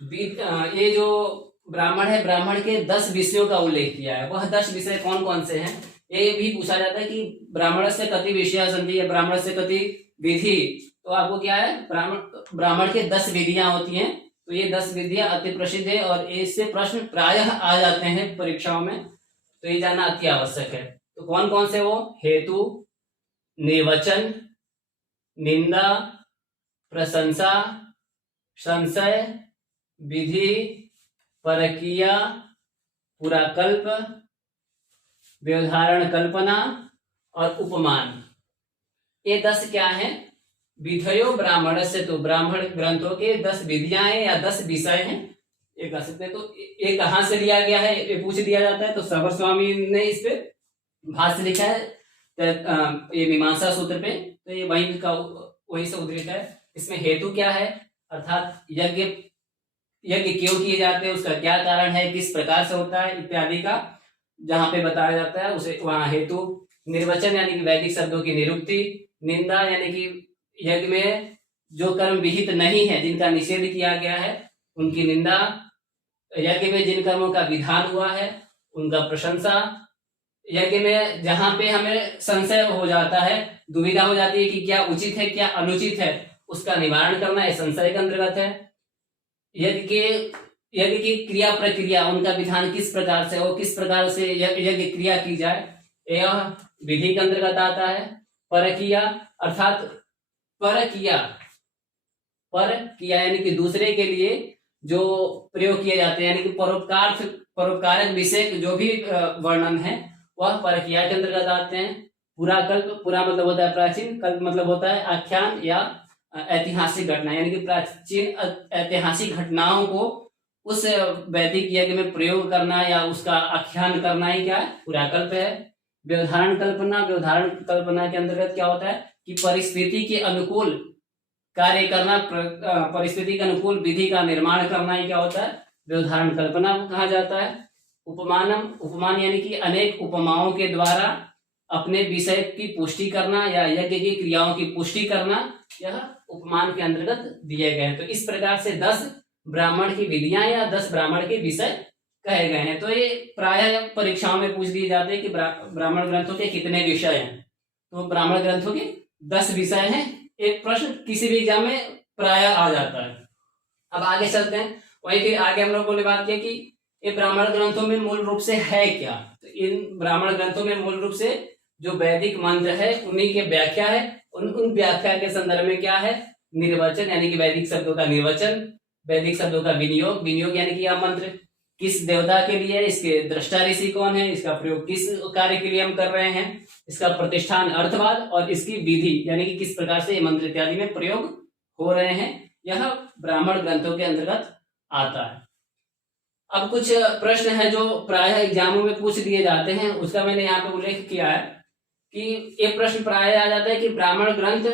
ये जो ब्राह्मण है, ब्राह्मण के 10 विषयों का उल्लेख किया है। वह 10 विषय कौन कौन से हैं ये भी पूछा जाता है कि ब्राह्मण से कति विषया सन्ति है, ब्राह्मण से कति विधि, तो आपको क्या है, ब्राह्मण के 10 विधियां होती हैं। तो ये 10 विधियां अति प्रसिद्ध है और इससे प्रश्न प्रायः आ जाते हैं परीक्षाओं में, तो ये जानना अति आवश्यक है। तो कौन कौन से वो, हेतु, निर्वचन, निंदा, प्रशंसा, संशय, विधि, परकीया, पुराकल्प, व्यवधारण कल्पना और उपमान। ये 10 क्या है, विधयो ब्राह्मण से, तो ब्राह्मण ग्रंथों के 10 विधियां हैं या 10 विषय हैं ये कह सकते हैं। तो ये कहाँ से लिया गया है ये पूछ दिया जाता है, तो शबर स्वामी ने इस पे भाष्य लिखा है ये मीमांसा सूत्र पे, तो ये वही से उद्धृत है। इसमें हेतु क्या है, अर्थात यज्ञ क्यों किए जाते हैं, उसका क्या कारण है, किस प्रकार से होता है इत्यादि का जहां पे बताया जाता है उसे वहां हेतु। निर्वचन यानी कि वैदिक शब्दों की निरुक्ति। निंदा यानी कि यज्ञ में जो कर्म विहित नहीं है, जिनका निषेध किया गया है उनकी निंदा। यज्ञ में जिन कर्मों का विधान हुआ है उनका प्रशंसा। यज्ञ में जहां पे हमें संशय हो जाता है, दुविधा हो जाती है कि क्या उचित है क्या अनुचित है, उसका निवारण करना यह संशय के अंतर्गत है। यज्ञ की क्रिया प्रक्रिया, उनका विधान किस प्रकार से हो, किस प्रकार से यज्ञ क्रिया की जाए, यह विधि के अंतर्गत आता है। परकिया अर्थात परकिया यानी कि दूसरे के लिए जो प्रयोग किए जाते हैं, यानी कि परोपकारक विषय जो भी वर्णन है वह परकिया के अंतर्गत आते हैं। पुराकल्प, पुरा मतलब होता है प्राचीन, कल्प मतलब होता है आख्यान या ऐतिहासिक घटना, यानी कि प्राचीन ऐतिहासिक घटनाओं को उस वैदिक यज्ञ में प्रयोग करना या उसका आख्यान करना ही क्या है, पुराकल्प है। व्यवधारण कल्पना के अंतर्गत क्या होता है कि परिस्थिति के अनुकूल कार्य करना, परिस्थिति के अनुकूल विधि का निर्माण करना ही क्या होता है, व्यवधारण कल्पना कहा जाता है। उपमान यानी कि अनेक उपमाओं के द्वारा अपने विषय की पुष्टि करना या यज्ञ की क्रियाओं की पुष्टि करना, यह उपमान के अंतर्गत दिए गए हैं। तो इस प्रकार से 10 ब्राह्मण की विधियां या 10 ब्राह्मण के विषय कहे गए हैं। तो ये प्राय परीक्षाओं में पूछ दिए जाते हैं कि ब्राह्मण ग्रंथों के कितने विषय हैं, तो ब्राह्मण ग्रंथों के 10 विषय हैं। एक प्रश्न किसी भी एग्जाम में प्राय आ जाता है। अब आगे चलते हैं, वही फिर आगे हम लोगों ने बात की कि ये ब्राह्मण ग्रंथों में मूल रूप से है क्या। तो इन ब्राह्मण ग्रंथों में मूल रूप से जो वैदिक मंत्र है उन्हीं की व्याख्या है। उन व्याख्या के संदर्भ में क्या है, निर्वचन यानी कि वैदिक शब्दों का निर्वचन, वैदिक शब्दों का विनियोग यानी कि यह मंत्र किस देवता के लिए, इसके दृष्टा ऋषि कौन है, इसका प्रयोग किस कार्य के लिए हम कर रहे हैं, इसका प्रतिष्ठान अर्थवाद और इसकी विधि यानी कि किस प्रकार से ये मंत्र इत्यादि में प्रयोग हो रहे हैं, यह ब्राह्मण ग्रंथों के अंतर्गत आता है। अब कुछ प्रश्न है जो प्राय एग्जामों में पूछ दिए जाते हैं, उसका मैंने यहाँ पे उल्लेख किया है कि एक प्रश्न प्राय आ जाता है कि ब्राह्मण ग्रंथ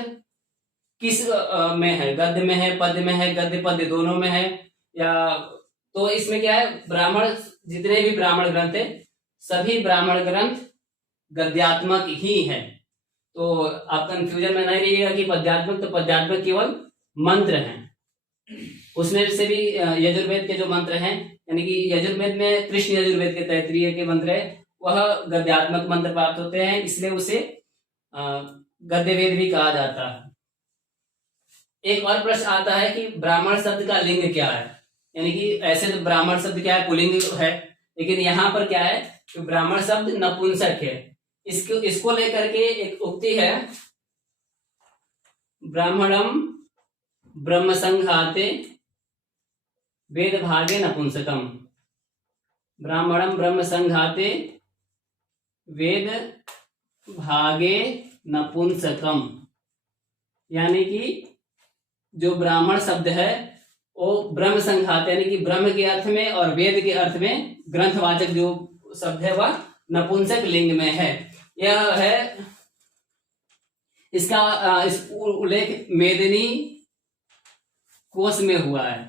किस में है, गद्य में है, पद्य में है, गद्य पद्य दोनों में है, या तो इसमें क्या है, ब्राह्मण जितने भी ब्राह्मण ग्रंथ है सभी ब्राह्मण ग्रंथ गद्यात्मक ही है। तो आप कंफ्यूजन में नहीं रहिएगा कि पद्यात्मक, तो पद्यात्मक केवल मंत्र हैं। उसमें से भी यजुर्वेद के जो मंत्र हैं, यानी कि यजुर्वेद में कृष्ण यजुर्वेद के तैत्तिरीय के मंत्र है वह गद्यात्मक मंत्र प्राप्त होते हैं, इसलिए उसे गद्य वेद भी कहा जाता है। एक और प्रश्न आता है कि ब्राह्मण शब्द का लिंग क्या है, यानी कि ऐसे तो ब्राह्मण शब्द क्या है, पुल्लिंग है, लेकिन यहाँ पर क्या है कि ब्राह्मण शब्द नपुंसक है। इसको लेकर के एक उक्ति है, ब्राह्मणम ब्रह्म संघाते वेद भागे नपुंसकम। ब्राह्मणम ब्रह्म संघाते वेद भागे नपुंसकम, यानी कि जो ब्राह्मण शब्द है वो ब्रह्म संघात यानी कि ब्रह्म के अर्थ में और वेद के अर्थ में ग्रंथवाचक जो शब्द है वह नपुंसक लिंग में है। यह है इसका इस उल्लेख मेदिनी कोश में हुआ है।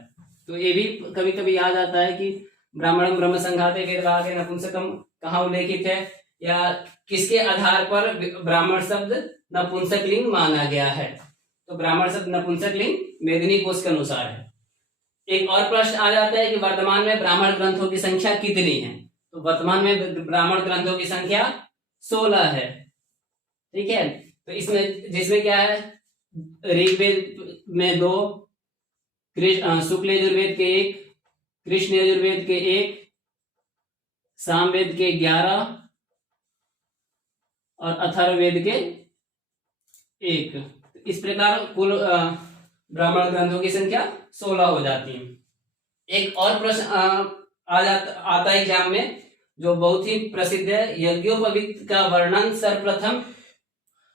तो ये भी कभी कभी याद आता है कि ब्राह्मणम ब्रह्म संघाते वेद भागे नपुंसकम कहाँ उल्लेखित है या किसके आधार पर ब्राह्मण शब्द नपुंसक लिंग माना गया है। तो ब्राह्मण शब्द नपुंसक लिंग मेदिनी कोश के अनुसार है। एक और प्रश्न आ जाता है कि वर्तमान में ब्राह्मण ग्रंथों की संख्या कितनी है। तो वर्तमान में ब्राह्मण ग्रंथों की संख्या 16 है, ठीक है। तो इसमें जिसमें क्या है, ऋग्वेद में 2, शुक्ल यजुर्वेद के 1, कृष्ण यजुर्वेद के 1, सामवेद के 11 और अथर्ववेद के 1। इस प्रकार कुल ब्राह्मण ग्रंथों की संख्या 16 हो जाती है। एक और प्रश्न आता है एग्जाम में जो बहुत ही प्रसिद्ध है, यज्ञोपवीत का वर्णन सर्वप्रथम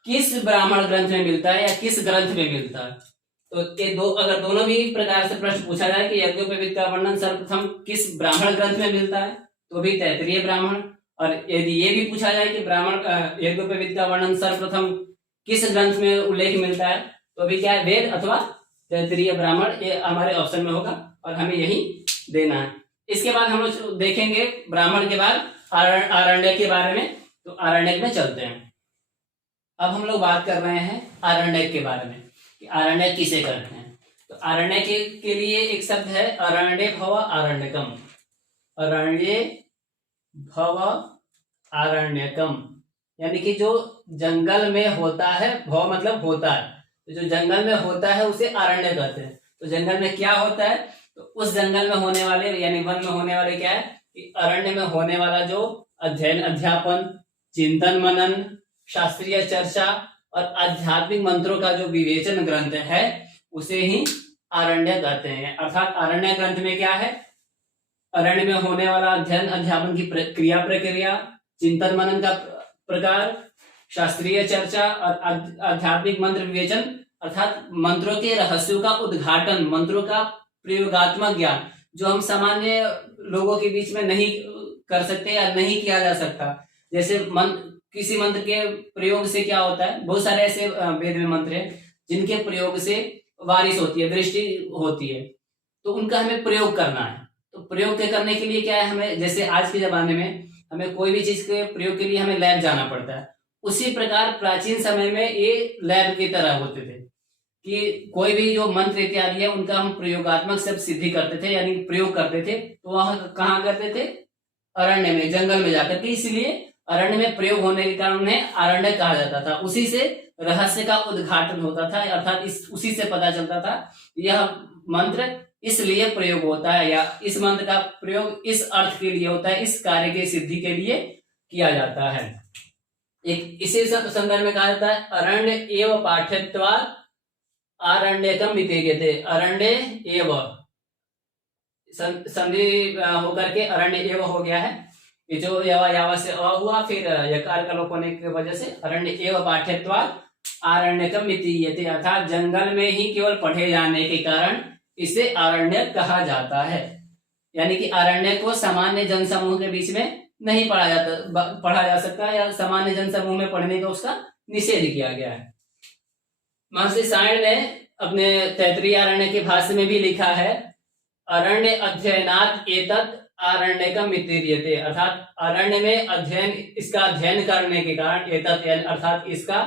किस ब्राह्मण ग्रंथ में मिलता है या किस ग्रंथ में मिलता है। तो ये अगर दोनों भी प्रकार से प्रश्न पूछा जाए कि यज्ञोपवीत का वर्णन सर्वप्रथम किस ब्राह्मण ग्रंथ में मिलता है तो भी तैत्तिरीय ब्राह्मण, और यदि ये भी पूछा जाए कि ब्राह्मण यज्ञोपवीत का वर्णन सर्वप्रथम किस ग्रंथ में उल्लेख मिलता है तो अभी क्या है, वेद अथवा तैत्तिरीय ब्राह्मण, ये हमारे ऑप्शन में होगा और हमें यही देना है। इसके बाद हम लोग देखेंगे ब्राह्मण के बाद आरण्यक के बारे में। तो आरण्यक में चलते हैं। अब हम लोग बात कर रहे हैं आरण्यक के बारे में कि आरण्यक किसे कहते हैं। तो आरण्यक के लिए एक शब्द है अरण्य भव आरण्यकम। अरण्य भव आरण्यकम यानी कि जो जंगल में होता है, भव मतलब होता है, तो जो जंगल में होता है उसे आरण्य कहते हैं। तो जंगल में क्या होता है, तो उस जंगल में होने वाले यानी वन में होने वाले क्या है कि अरण्य में होने वाला जो अध्ययन अध्यापन, चिंतन मनन, शास्त्रीय चर्चा और आध्यात्मिक मंत्रों का जो विवेचन ग्रंथ है उसे ही आरण्य कहते हैं। अर्थात आरण्य ग्रंथ में क्या है, अरण्य में होने वाला अध्ययन अध्यापन की प्रक्रिया, चिंतन मनन का प्रकार, शास्त्रीय चर्चा और आध्यात्मिक मंत्र विवेचन अर्थात मंत्रों के रहस्यों का उद्घाटन, मंत्रों का प्रयोगात्मक ज्ञान जो हम सामान्य लोगों के बीच में नहीं कर सकते या नहीं किया जा सकता। जैसे किसी मंत्र के प्रयोग से क्या होता है, बहुत सारे ऐसे वेद में मंत्र हैं जिनके प्रयोग से बारिश होती है, वृष्टि होती है, तो उनका हमें प्रयोग करना है। तो प्रयोग करने के लिए क्या है, हमें जैसे आज के जमाने में हमें कोई भी चीज के प्रयोग के लिए हमें लैब जाना पड़ता है, उसी प्रकार प्राचीन समय में ये लैब की तरह होते थे कि कोई भी जो मंत्र इत्यादि है उनका हम प्रयोगात्मक सब सिद्धि करते थे यानी प्रयोग करते थे। तो वहां कहाँ करते थे, अरण्य में, जंगल में जाकर के। इसलिए अरण्य में प्रयोग होने के कारण उन्हें आरण्य कहा जाता था। उसी से रहस्य का उद्घाटन होता था, अर्थात उसी से पता चलता था यह मंत्र इसलिए प्रयोग होता है या इस मंत्र का प्रयोग इस अर्थ के लिए होता है, इस कार्य की सिद्धि के लिए किया जाता है। एक इसी संदर्भ में कहा जाता है अरण्य एव पाठ्यत्वात् आरण्यकम विधीयते। अरण्य एव संधि होकर के अरण्य एव हो गया है। ये जो यावा से अ हुआ, फिर यकार का लोप होने की वजह से अरण्य एव पाठ्यत्वात् आरण्यकम विधीयते, अर्थात जंगल में ही केवल पढ़े जाने के कारण इसे आरण्यक कहा जाता है। यानी कि आरण्यक को सामान्य जनसमूह के बीच में नहीं पढ़ा जा सकता, या सामान्य जनसमूह में पढ़ने का उसका निषेध किया गया है। महर्षि सायण ने अपने तैत्तिरीय आरण्य के भाष्य में भी लिखा है, अरण्य अध्ययनात् एतत् आरण्यकम् इत्येते, अर्थात अरण्य में अध्ययन, इसका अध्ययन करने के कारण, एतत् अर्थात इसका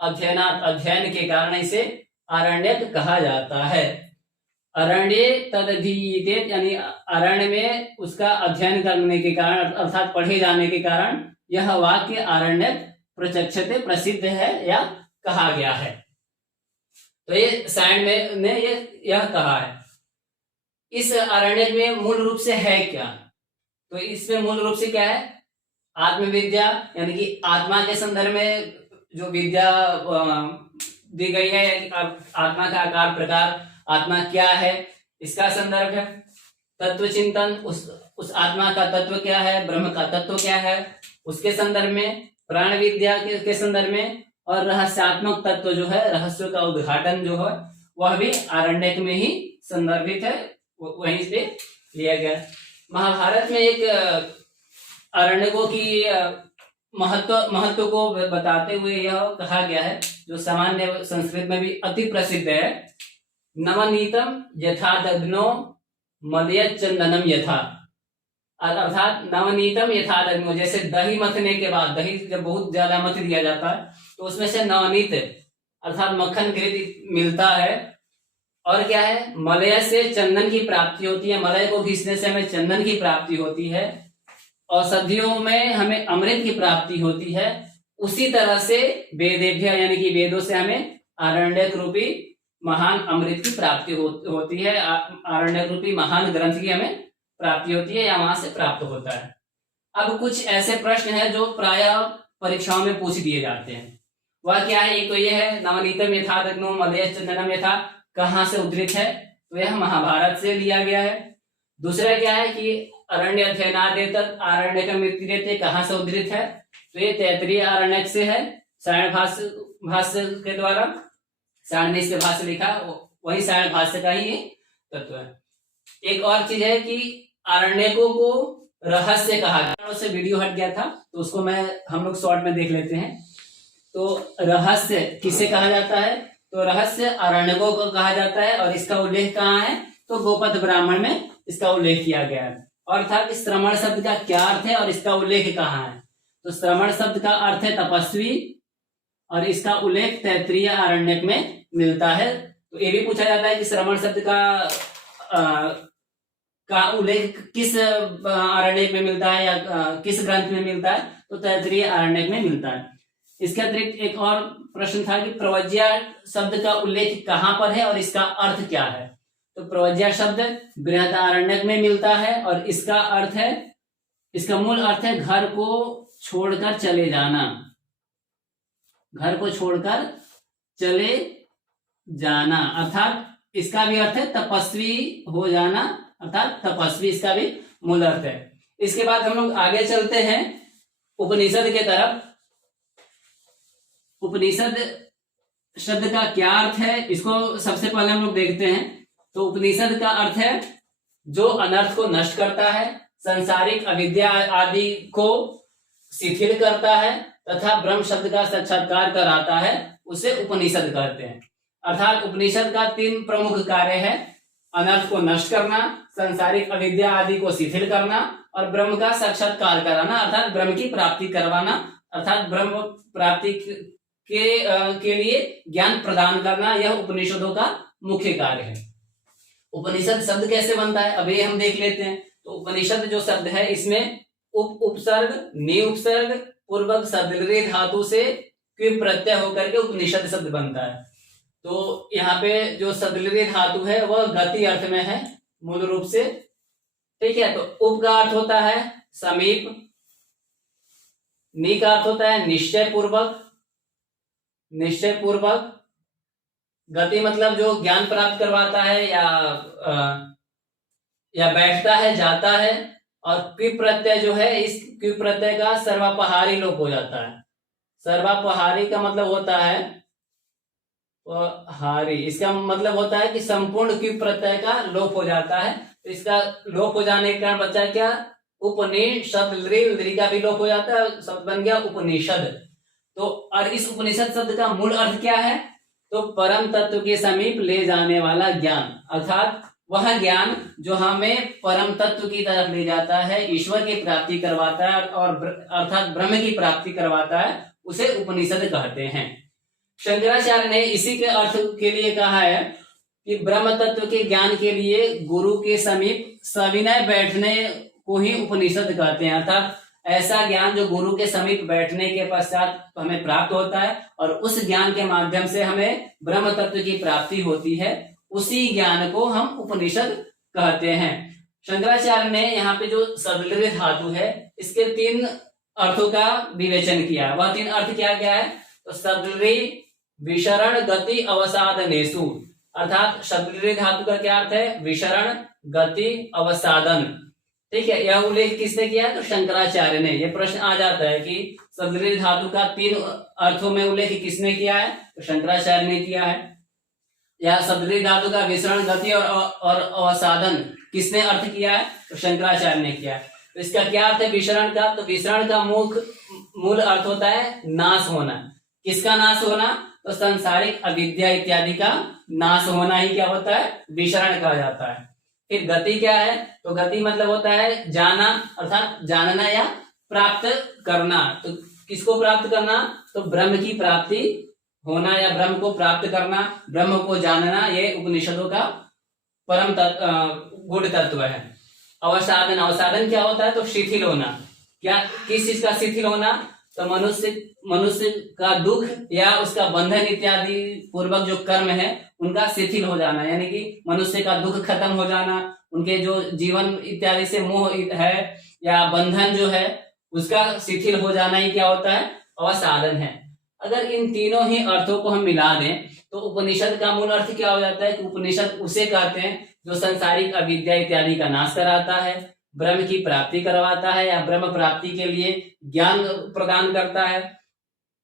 अध्ययनात् अध्ययन के कारण इसे आरण्यक कहा जाता है। अरण्ये तदधीयते, यानी अरण्य में उसका अध्ययन करने के कारण अर्थात पढ़े जाने के कारण यह वाक्य आरण्यक प्रचक्षते प्रसिद्ध है या कहा गया है। तो ये सायण ने यह कहा है। इस आरण्यक में मूल रूप से है क्या? तो इसमें मूल रूप से क्या है? आत्मविद्या, यानी कि आत्मा के संदर्भ में जो विद्या दी गई है, आत्मा का आकार प्रकार, आत्मा क्या है, इसका संदर्भ है। तत्व चिंतन, उस आत्मा का तत्व क्या है, ब्रह्म का तत्व क्या है, उसके संदर्भ में, प्राण विद्या के संदर्भ में, और रहस्यात्मक तत्व जो है, रहस्य का उद्घाटन जो है, वह भी आरण्यक में ही संदर्भित है, वहीं से लिया गया। महाभारत में एक आरण्यकों की महत्व को बताते हुए यह कहा गया है, जो सामान्य संस्कृत में भी अति प्रसिद्ध है, नवनीतम यथा दग्नो मदयत चंदनम यथा, अर्थात नवनीतम यथा दग्नो, जैसे दही मथने के बाद, दही जब बहुत ज्यादा मथ दिया जाता है तो उसमें से नवनीत अर्थात मक्खन घृत मिलता है, और क्या है, मलय से चंदन की प्राप्ति होती है, मलय को घिसने से हमें चंदन की प्राप्ति होती है, औषधियों में हमें अमृत की प्राप्ति होती है। उसी तरह से वेदेभ्य, यानी कि वेदों से हमें आरण्यक रूपी महान अमृत की प्राप्ति होती है, आरण्यक रूपी महान ग्रंथ की हमें प्राप्ति होती है, या वहां से प्राप्त होता है। अब कुछ ऐसे प्रश्न हैं जो प्रायः परीक्षाओं में पूछ दिए जाते हैं। वह क्या है? एक तो यह है, नवनीतम यथा दग्नो मलय चंदनम यथा, कहाँ से उद्धृत है? तो यह महाभारत से लिया गया है। दूसरा क्या है कि अरण्य अध्ययनादेतत् आरण्यकम् इत्येते, कहाँ से उद्धृत है? तो ये तैत्तिरीय आरण्यक से है, सायण भाष्य के द्वारा, सायण ने इसके भाष्य लिखा, वही सायण भाष्य का ही तत्व है। एक और चीज है कि आरण्यकों को रहस्य कहा गया, उससे वीडियो हट गया था तो उसको हम लोग शॉर्ट में देख लेते हैं। तो रहस्य किसे कहा जाता है? तो रहस्य आरण्यकों को कहा जाता है, और इसका उल्लेख कहाँ है? तो गोपद ब्राह्मण में इसका उल्लेख किया गया है। और था कि श्रमण शब्द का क्या अर्थ है और इसका उल्लेख कहाँ है? तो श्रमण शब्द का अर्थ है तपस्वी, और इसका उल्लेख तैत्तिरीय आरण्यक में मिलता है। तो ये भी पूछा जाता है कि श्रमण शब्द का उल्लेख किस आरण्यक में मिलता है, या किस ग्रंथ में मिलता है? तो तैत्तिरीय आरण्यक में मिलता है। इसके अतिरिक्त एक और प्रश्न था कि प्रवज्या शब्द का उल्लेख कहाँ पर है और इसका अर्थ क्या है? तो प्रवज्या शब्द बृहदारण्यक में मिलता है, और इसका अर्थ है, इसका मूल अर्थ है घर को छोड़कर चले जाना, घर को छोड़कर चले जाना, अर्थात इसका भी अर्थ है तपस्वी हो जाना, अर्थात तपस्वी इसका भी मूल अर्थ है। इसके बाद हम लोग आगे चलते हैं उपनिषद के तरफ। उपनिषद शब्द का क्या अर्थ है, इसको सबसे पहले हम लोग देखते हैं। तो उपनिषद का अर्थ है जो अनर्थ को नष्ट करता है, संसारिक अविद्या आदि को शिथिल करता है, तथा ब्रह्म शब्द का साक्षात्कार कराता है, उसे उपनिषद कहते हैं। अर्थात उपनिषद का 3 प्रमुख कार्य है, अनर्थ को नष्ट करना, संसारिक अविद्या आदि को शिथिल करना, और ब्रह्म का साक्षात्कार कराना, अर्थात ब्रह्म की प्राप्ति करवाना, अर्थात ब्रह्म प्राप्ति के लिए ज्ञान प्रदान करना, यह उपनिषदों का मुख्य कार्य है। उपनिषद शब्द कैसे बनता है अभी हम देख लेते हैं। तो उपनिषद जो शब्द है, इसमें उपसर्ग, निउपसर्ग पूर्वक सदृढ़ धातु से क्यों प्रत्यय होकर के उपनिषद शब्द बनता है। तो यहाँ पे जो सदृढ़ धातु है वह गति अर्थ में है मूल रूप से, ठीक है। तो उप का अर्थ होता है समीप, नि का अर्थ होता है निश्चय पूर्वक, निश्चय पूर्वक, गति मतलब जो ज्ञान प्राप्त करवाता है या बैठता है, जाता है, और क्यू प्रत्यय जो है, इस क्यू प्रत्यय का सर्वापहारी लोप हो जाता है। सर्वापहारी का मतलब होता है हारी, इसका मतलब होता है कि संपूर्ण क्यू प्रत्यय का लोप हो जाता है। तो इसका लोप हो जाने के कारण बच्चा क्या, उपनिषद, लृ का भी लोप हो जाता है, शब्द बन गया उपनिषद। तो और इस उपनिषद शब्द का मूल अर्थ क्या है, तो परम तत्व के समीप ले जाने वाला ज्ञान, अर्थात वह ज्ञान जो हमें परम तत्व की तरफ ले जाता है, ईश्वर की प्राप्ति करवाता है और अर्थात ब्रह्म की प्राप्ति करवाता है, उसे उपनिषद कहते हैं। शंकराचार्य ने इसी के अर्थ के लिए कहा है कि ब्रह्म तत्व के ज्ञान के लिए गुरु के समीप सविनय बैठने को ही उपनिषद कहते हैं, अर्थात ऐसा ज्ञान जो गुरु के समीप बैठने के पश्चात हमें प्राप्त होता है और उस ज्ञान के माध्यम से हमें ब्रह्म तत्व की प्राप्ति होती है, उसी ज्ञान को हम उपनिषद कहते हैं। शंकराचार्य ने यहाँ पे जो सदलृ धातु है, इसके 3 अर्थों का विवेचन किया। वह 3 अर्थ क्या क्या है, तो सदलृ विशरण गति अवसादनेषु, अर्थात सदलृ धातु का क्या अर्थ है, विशरण गति अवसादन। ठीक है, यह उल्लेख किसने किया है, तो शंकराचार्य ने। यह प्रश्न आ जाता है कि सदलृ धातु का 3 अर्थों में उल्लेख किसने किया है, तो शंकराचार्य ने किया है। या सदलृ धातु का विसरण गति और अवसादन किसने अर्थ किया है, तो शंकराचार्य ने किया है। तो इसका क्या अर्थ है विसरण का, तो विसरण का मूल अर्थ होता है नाश होना। किसका नाश होना, तो सांसारिक अविद्या इत्यादि का नाश होना ही क्या होता है, विसरण कहा जाता है। फिर गति क्या है, तो गति मतलब होता है जाना, अर्थात जानना या प्राप्त करना। तो किसको प्राप्त करना, तो ब्रह्म की प्राप्ति होना या ब्रह्म को प्राप्त करना, ब्रह्म को जानना, ये उपनिषदों का परम गुण तत्व है। अवसादन, अवसादन क्या होता है, तो शिथिल होना। क्या, किस चीज का शिथिल होना, तो मनुष्य का दुख या उसका बंधन इत्यादि पूर्वक जो कर्म है उनका शिथिल हो जाना, यानी कि मनुष्य का दुख खत्म हो जाना, उनके जो जीवन इत्यादि से मोह है या बंधन जो है उसका शिथिल हो जाना ही क्या होता है, अवसादन है। अगर इन तीनों ही अर्थों को हम मिला दें तो उपनिषद का मूल अर्थ क्या हो जाता है कि उपनिषद उसे कहते हैं जो संसारिक अविद्या इत्यादि का नाश कराता है, ब्रह्म की प्राप्ति करवाता है या ब्रह्म प्राप्ति के लिए ज्ञान प्रदान करता है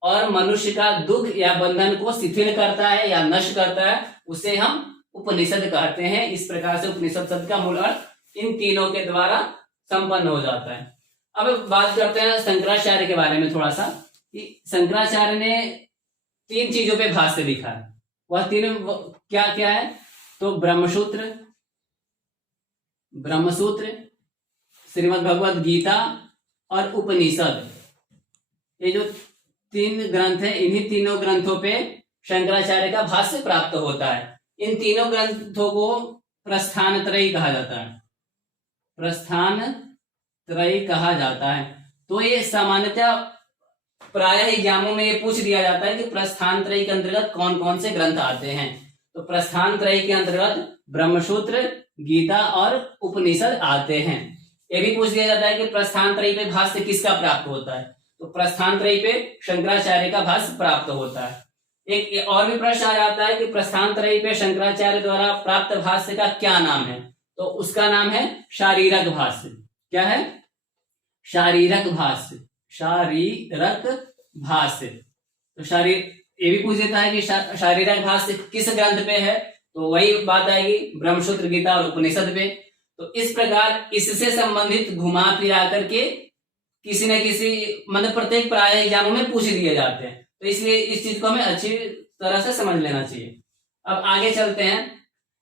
और मनुष्य का दुख या बंधन को शिथिल करता है या नष्ट करता है, उसे हम उपनिषद कहते हैं। इस प्रकार से उपनिषद शब्द का मूल अर्थ इन तीनों के द्वारा संपन्न हो जाता है। अब बात करते हैं शंकराचार्य के बारे में थोड़ा सा, कि शंकराचार्य ने 3 चीजों पे भाष्य लिखा है। वह 3 क्या क्या है, तो ब्रह्मसूत्र, श्रीमद् भगवद गीता और उपनिषद, ये जो 3 ग्रंथ है, इन्हीं तीनों ग्रंथों पे शंकराचार्य का भाष्य प्राप्त होता है। इन तीनों ग्रंथों को प्रस्थान त्रयी कहा जाता है, प्रस्थान त्रयी कहा जाता है। तो ये सामान्यतः प्रायः एग्जामों में ये पूछ दिया जाता है कि प्रस्थान त्रयी के अंतर्गत कौन कौन से ग्रंथ आते हैं। तो प्रस्थान त्रयी के अंतर्गत ब्रह्मसूत्र, गीता और उपनिषद आते हैं। ये भी पूछ दिया जाता है कि प्रस्थान त्रयी पे भाष्य किसका प्राप्त होता है, तो प्रस्थान त्रयी पे शंकराचार्य का भाष्य प्राप्त होता है। एक और भी प्रश्न आ जाता है कि प्रस्थान त्रयी पे शंकराचार्य द्वारा प्राप्त भाष्य का क्या नाम है, तो उसका नाम है शारीरक भाष्य। क्या है, शारीरक भाष्य, शारीरक भाष्य। तो ये भी पूछ देता है कि शारीरक भाष्य किस ग्रंथ पे है, तो वही बात आएगी ब्रह्मसूत्र, गीता और उपनिषद पे। तो इस प्रकार इससे संबंधित घुमा फिरा करके किसी न किसी मतलब प्रत्येक प्राय एग्जामों में पूछ दिए जाते हैं, तो इसलिए इस चीज को हमें अच्छी तरह से समझ लेना चाहिए। अब आगे चलते हैं।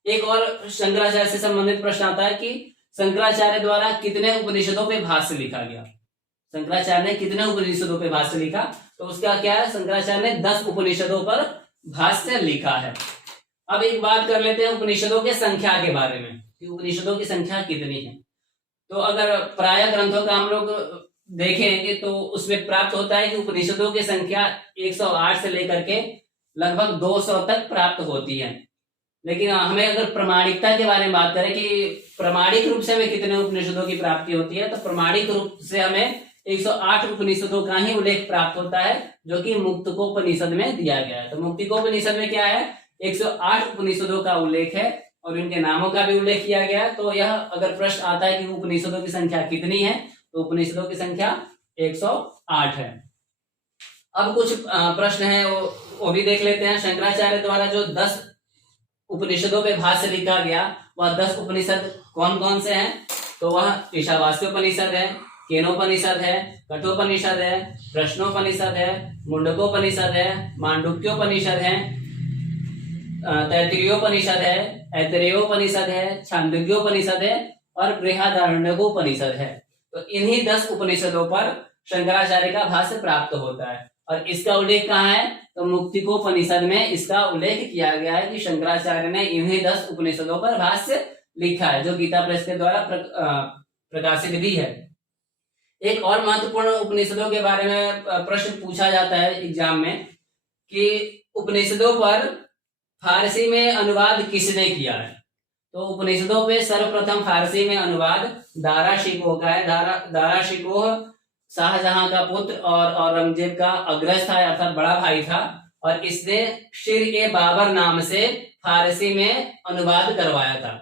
एक और शंकराचार्य से संबंधित प्रश्न आता है कि शंकराचार्य द्वारा कितने उपनिषदों पे भाष्य लिखा गया, शंकराचार्य ने कितने उपनिषदों पे भाष्य लिखा, तो उसका क्या है, शंकराचार्य ने 10 उपनिषदों पर भाष्य लिखा है। अब एक बात कर लेते हैं उपनिषदों के संख्या के बारे में कि उपनिषदों की संख्या कितनी है। तो अगर प्राय ग्रंथों का हम लोग देखेंगे तो उसमें प्राप्त होता है कि उपनिषदों की संख्या 108 से लेकर के लगभग 200 तक प्राप्त होती है। लेकिन हमें अगर प्रमाणिकता के बारे में बात करें कि प्रमाणिक रूप से हमें कितने उपनिषदों की प्राप्ति होती है, तो प्रमाणिक रूप से हमें 108 उपनिषदों का ही उल्लेख प्राप्त होता है जो कि मुक्तकोपनिषद में दिया गया है। तो मुक्तिकोपनिषद में क्या है, 108 उपनिषदों का उल्लेख है और इनके नामों का भी उल्लेख किया गया है। तो यह अगर प्रश्न आता है कि उपनिषदों की संख्या कितनी है, तो उपनिषदों की संख्या 108 है। अब कुछ प्रश्न है वो वो भी देख लेते हैं। शंकराचार्य द्वारा जो 10 उपनिषदों पे भाष्य लिखा गया, वह 10 उपनिषद कौन कौन से हैं? तो वह ईशावास्योपनिषद है, केनोपनिषद है, कठोपनिषद है, प्रश्नोपनिषद है, मुंडकोपनिषद है, मांडुक्योपनिषद है, तैत्तिरीयोपनिषद है, ऐतरेयोपनिषद है, छांदोग्योपनिषद है और बृहदारण्यकोपनिषद है। तो इन्हीं 10 उपनिषदों पर शंकराचार्य का भाष्य प्राप्त होता है। और इसका उल्लेख कहाँ है? तो मुक्तिकोपनिषद में इसका उल्लेख किया गया है कि शंकराचार्य ने इन्हीं 10 उपनिषदों पर भाष्य लिखा है, जो गीता प्रेस के द्वारा प्रकाशित भी है। एक और महत्वपूर्ण उपनिषदों के बारे में प्रश्न पूछा जाता है एग्जाम में कि उपनिषदों पर फारसी में अनुवाद किसने किया है? तो उपनिषदों पे सर्वप्रथम फारसी में अनुवाद दारा शिकोह का है। दारा शिकोह शाहजहां का पुत्र और औरंगजेब का अग्रज था, अर्थात बड़ा भाई था, और इसने शिर-ए-बाबर नाम से फारसी में अनुवाद करवाया था।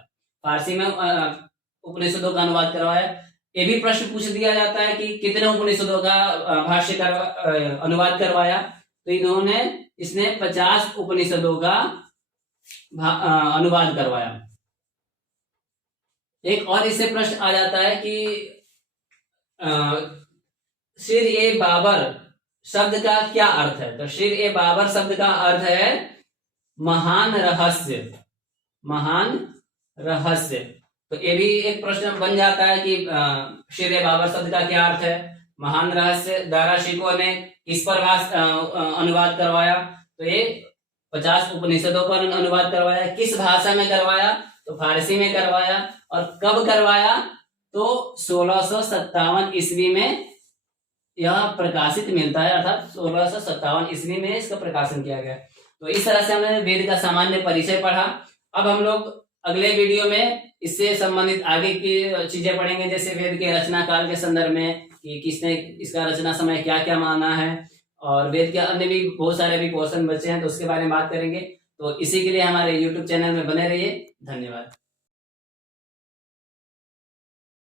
फारसी में उपनिषदों का अनुवाद करवाया। ये भी प्रश्न पूछ दिया जाता है कि कितने उपनिषदों का भाष्य अनुवाद करवाया? तो इसने 50 उपनिषदों का अनुवाद करवाया। एक और इससे प्रश्न आ जाता है कि शिर-ए-बाबर शब्द का क्या अर्थ है? तो शिर-ए-बाबर शब्द का अर्थ है महान रहस्य, महान रहस्य। तो ये भी एक प्रश्न बन जाता है कि शिर-ए-बाबर शब्द का क्या अर्थ है? महान रहस्य। दारा शिकोह ने इस पर अनुवाद करवाया। तो ये 50 उपनिषदों पर अनुवाद करवाया। किस भाषा में करवाया? तो फारसी में करवाया। और कब करवाया? तो 1657 ईस्वी में यह प्रकाशित मिलता है, अर्थात 1657 ईस्वी में इसका प्रकाशन किया गया। तो इस तरह से हमने वेद का सामान्य परिचय पढ़ा। अब हम लोग अगले वीडियो में इससे संबंधित आगे की चीजें पढ़ेंगे, जैसे वेद के रचना काल के संदर्भ में कि किसने इसका रचना समय क्या क्या माना है, और वेद के अन्य भी बहुत सारे भी पोर्शन बचे हैं, तो उसके बारे में बात करेंगे। तो इसी के लिए हमारे YouTube चैनल में बने रहिए। धन्यवाद।